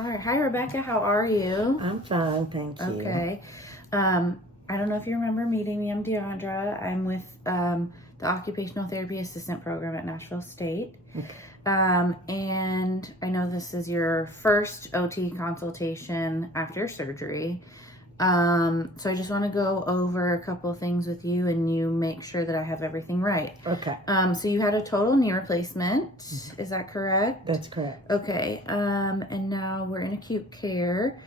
All right. Hi, Rebecca. How are you? I'm fine, thank you. Okay. I don't know if you remember meeting me. I'm Deandra. I'm with the Occupational Therapy Assistant Program at Nashville State. Okay. And I know this is your first OT consultation after surgery. So I just want to go over a couple things with you and you make sure that I have everything right. Okay. So you had a total knee replacement. Is that correct? That's correct. Okay. And now we're in acute care.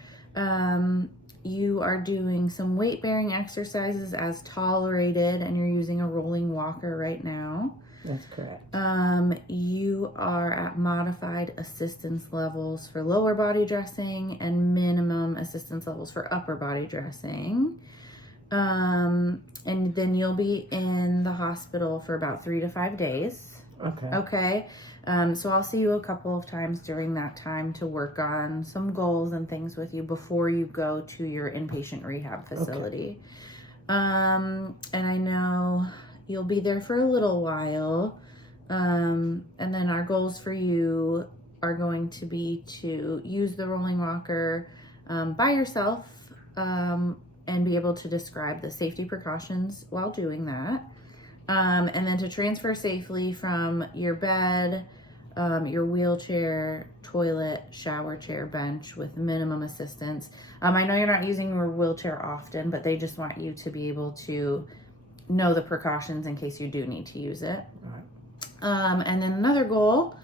You are doing some weight bearing exercises as tolerated and you're using a rolling walker right now. That's correct. You are at modified assistance levels for lower body dressing and minimum assistance levels for upper body dressing. And then you'll be in the hospital for about 3 to 5 days. Okay. Okay. So I'll see you a couple of times during that time to work on some goals and things with you before you go to your inpatient rehab facility. Okay. And I know you'll be there for a little while. And then our goals for you are going to be to use the rolling rocker by yourself and be able to describe the safety precautions while doing that. And then to transfer safely from your bed, your wheelchair, toilet, shower chair, bench with minimum assistance. I know you're not using your wheelchair often, but they just want you to be able to know the precautions in case you do need to use it. All right. And then another goal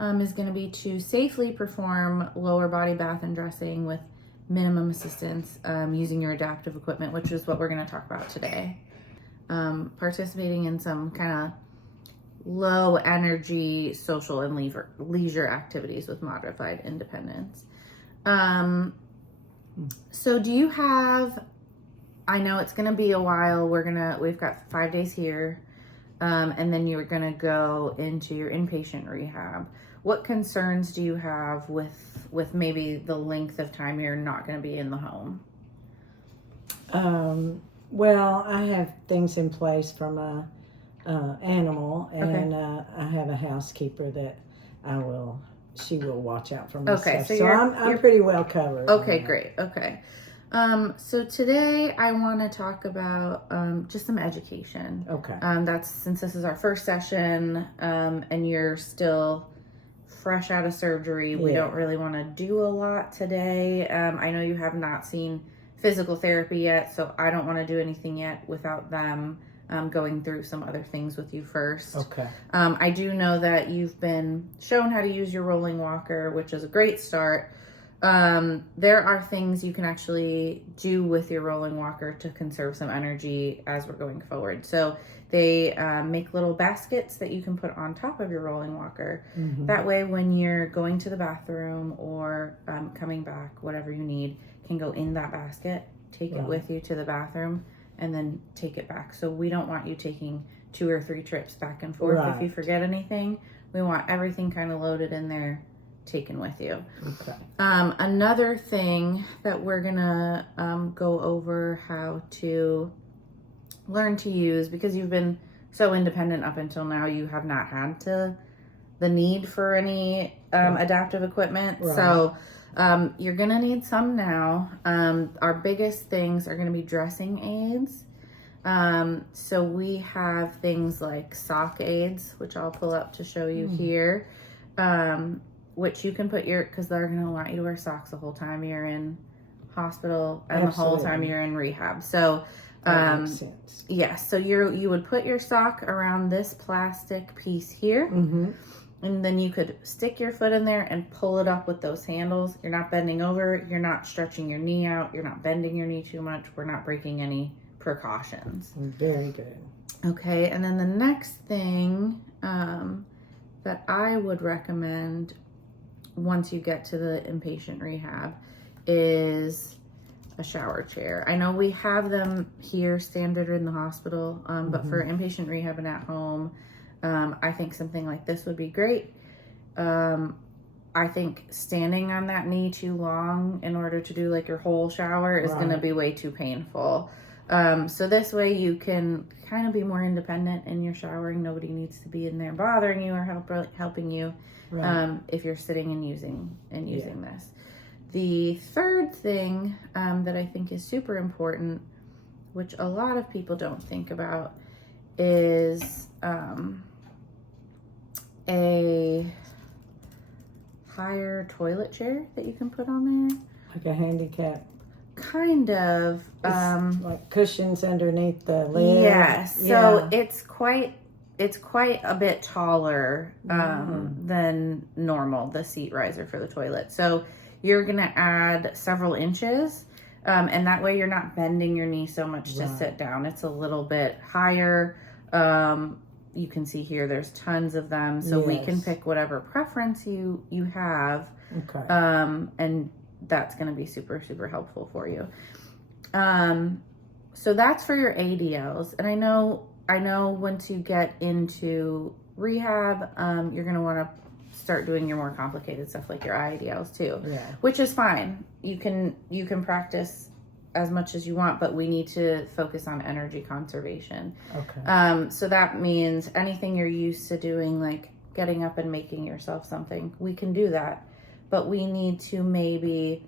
is going to be to safely perform lower body bath and dressing with minimum assistance using your adaptive equipment, which is what we're going to talk about today. Participating in some kind of low energy social and leisure activities with modified independence. So do you have, I know it's going to be a while. We've got 5 days here. And then you're going to go into your inpatient rehab. What concerns do you have with maybe the length of time you're not going to be in the home? Well, I have things in place from a animal, and Okay. I have a housekeeper that she will watch out for me. Okay, So so I'm pretty well covered. Okay, great. Okay. So today I want to talk about just some education. Okay. That's since this is our first session and you're still fresh out of surgery, we don't really want to do a lot today. I know you have not seen physical therapy yet, so I don't want to do anything yet without them going through some other things with you first. Okay. I do know that you've been shown how to use your rolling walker, which is a great start. There are things you can actually do with your rolling walker to conserve some energy as we're going forward. So they make little baskets that you can put on top of your rolling walker. Mm-hmm. That way, when you're going to the bathroom or coming back, whatever you need can go in that basket, take it with you to the bathroom, and then take it back. So we don't want you taking 2 or 3 trips back and forth. If you forget anything, we want everything kind of loaded in there, taken with you. Okay. Another thing that we're gonna go over how to learn to use, because you've been so independent up until now, you have not had the need for any adaptive equipment. Right. So you're gonna need some now. Our biggest things are gonna be dressing aids. So we have things like sock aids, which I'll pull up to show you here. Which you can put because they're going to want you to wear socks the whole time you're in hospital and the whole time you're in rehab. So, that makes sense. Yes. So you would put your sock around this plastic piece here, and then you could stick your foot in there and pull it up with those handles. You're not bending over. You're not stretching your knee out. You're not bending your knee too much. We're not breaking any precautions. Very good. Okay. And then the next thing that I would recommend once you get to the inpatient rehab is a shower chair. I know we have them here standard in the hospital, but for inpatient rehab and at home, I think something like this would be great. I think standing on that knee too long in order to do like your whole shower is going to be way too painful. So this way you can kind of be more independent in your showering. Nobody needs to be in there bothering you or helping you if you're sitting and using this. The third thing that I think is super important, which a lot of people don't think about, is a higher toilet chair that you can put on there. Like a handicap. Kind of. Like cushions underneath the lid. Yes. So it's quite a bit taller than normal, the seat riser for the toilet. So you're going to add several inches, and that way you're not bending your knee so much to sit down. It's a little bit higher. You can see here there's tons of them, so we can pick whatever preference you have. Okay. And that's going to be super, super helpful for you. So that's for your ADLs. And I know once you get into rehab, you're going to want to start doing your more complicated stuff like your IADLs too, which is fine. You can practice as much as you want, but we need to focus on energy conservation. Okay. So that means anything you're used to doing, like getting up and making yourself something, we can do that, but we need to maybe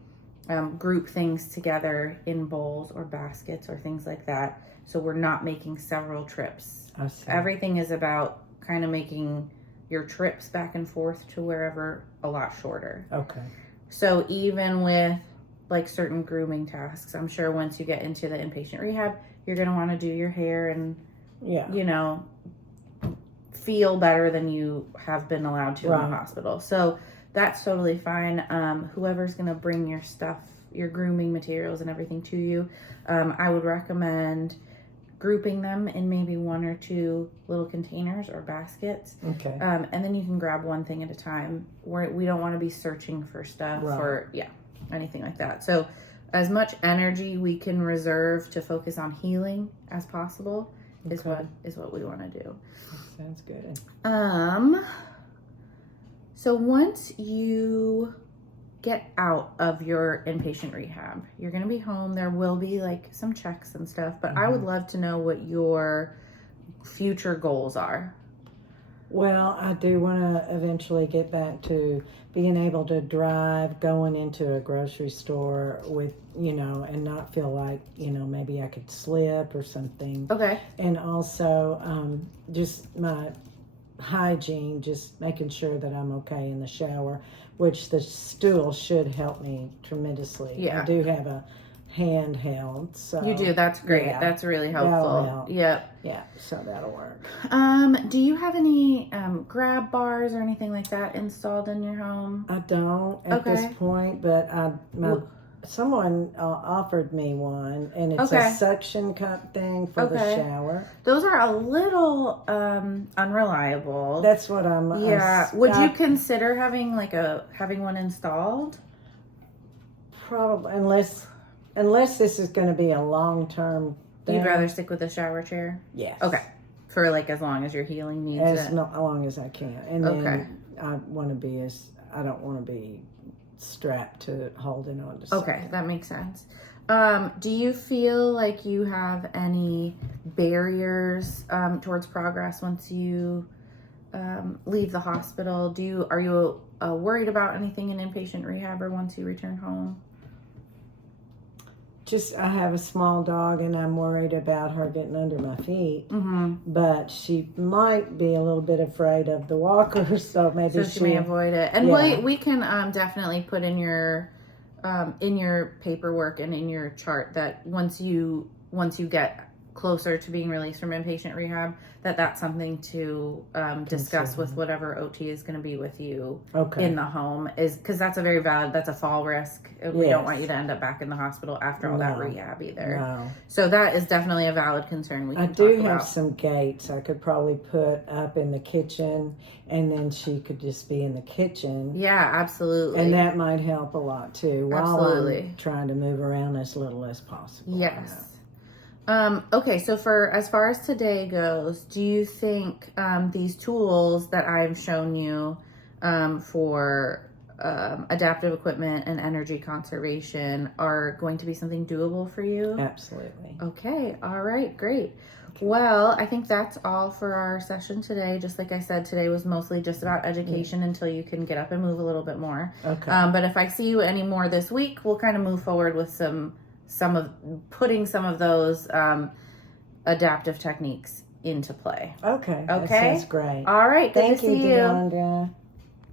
group things together in bowls or baskets or things like that, so we're not making several trips. I see. Everything is about kind of making your trips back and forth to wherever a lot shorter. Okay. So even with like certain grooming tasks, I'm sure once you get into the inpatient rehab, you're going to want to do your hair and, you know, feel better than you have been allowed to in the hospital. So that's totally fine. Whoever's going to bring your stuff, your grooming materials and everything to you, I would recommend grouping them in maybe 1 or 2 little containers or baskets. Okay. And then you can grab one thing at a time. We don't want to be searching for stuff or anything like that. So as much energy we can reserve to focus on healing as possible is what we want to do. Sounds good. So once you get out of your inpatient rehab, you're going to be home. There will be like some checks and stuff, but I would love to know what your future goals are. Well, I do want to eventually get back to being able to drive, going into a grocery store with, and not feel like, maybe I could slip or something. Okay. And also just my hygiene, just making sure that I'm okay in the shower, which the stool should help me tremendously. Yeah. I do have a handheld, so you do. That's great. Yeah, that's really helpful. Help. Yep. Yeah, so that'll work. Do you have any grab bars or anything like that installed in your home? I don't at this point, but someone offered me one, and it's a suction cup thing for the shower. Those are a little unreliable. That's what I'm. Would you consider having one installed? Probably, unless this is going to be a long-term thing. You'd rather stick with a shower chair? Yes. Okay. For as long as your healing needs as long as I can. And then I don't want to be strapped to holding on to something. Okay, that makes sense. Do you feel like you have any barriers towards progress once you leave the hospital? Are you worried about anything in inpatient rehab or once you return home? I have a small dog, and I'm worried about her getting under my feet. Mm-hmm. But she might be a little bit afraid of the walker, so maybe she may avoid it. And we can definitely put in your paperwork and in your chart that once you get closer to being released from inpatient rehab, that's something to discuss with whatever OT is going to be with you in the home, is because that's a fall risk. We don't want you to end up back in the hospital after all that rehab either. No. So that is definitely a valid concern. I do have some gates I could probably put up in the kitchen, and then she could just be in the kitchen. Yeah, absolutely. And that might help a lot too, while I'm trying to move around as little as possible. Yes. Okay, so as far as today goes, do you think these tools that I've shown you for adaptive equipment and energy conservation are going to be something doable for you? Absolutely. Okay, all right, great. Well, I think that's all for our session today. Just like I said, today was mostly just about education until you can get up and move a little bit more. Okay. But if I see you any more this week, we'll kind of move forward with some of putting some of those adaptive techniques into play. Okay. Okay. That sounds great. All right. Good Thank to you, see you. Deandra.